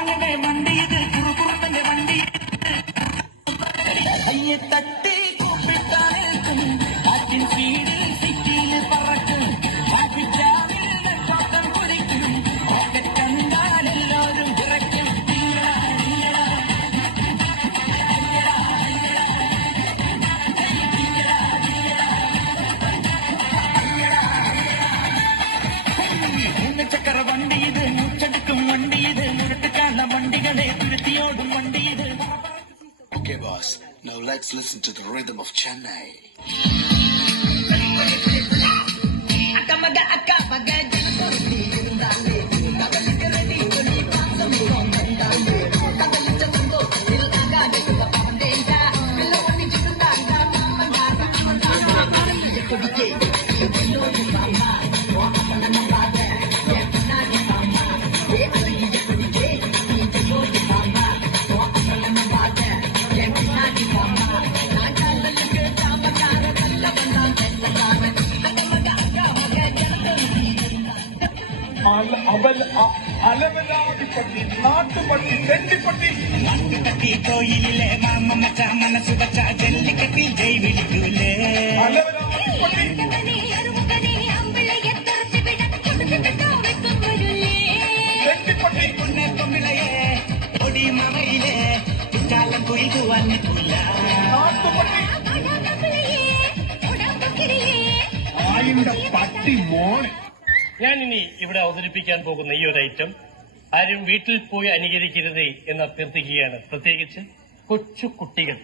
അങ്ങനെ വണ്ടി ഇത് കുറുകുറുപ്പന്റെ വണ്ടി അയ്യെ തട്ടി കൂപ്പിട്ടാനേക്കും കാറ്റിൻ സ്പീഡിൽ സിറ്റിയിൽ പറക്കും ചോട്ടം കുടിക്കും കണ്ടാൽ എല്ലാവരും കുറയ്ക്കും ചക്കര വണ്ടി ഇത് മുച്ചെടുക്കും വണ്ടി ഇത് മുരട്ടുകാല വണ്ടികളെ തിരുത്തിയോടും വണ്ടി ഇത്. Okay, boss. Now let's listen to the rhythm of Chennai. അലവലാതിപ്പട്ടി, നാട്ടുപട്ടി, തെണ്ടിപ്പട്ടി. നാട്ടുപട്ടി കോയിലിലെ മാമച്ച മനസ്സു വച്ച ജല്ലിക്കട്ടി ജയ് വിളിക്കൂലേ. അലവലാതിപ്പട്ടി. തെണ്ടിപ്പട്ടി. പൊന്നെ പൊമ്പിളയെ ഒടി മമയിലെ കാലം കൊയ്തു വന്നിട്ടില്ല. നാട്ടുപട്ടി. ആയിന്റെ പട്ടി മോനെ. ഞാനിനി ഇവിടെ അവതരിപ്പിക്കാൻ പോകുന്ന ഈ ഒരു ഐറ്റം ആരും വീട്ടിൽ പോയി അനുകരിക്കരുത് എന്ന് അഭ്യർത്ഥിക്കുകയാണ്. പ്രത്യേകിച്ച് കൊച്ചു കുട്ടികൾ.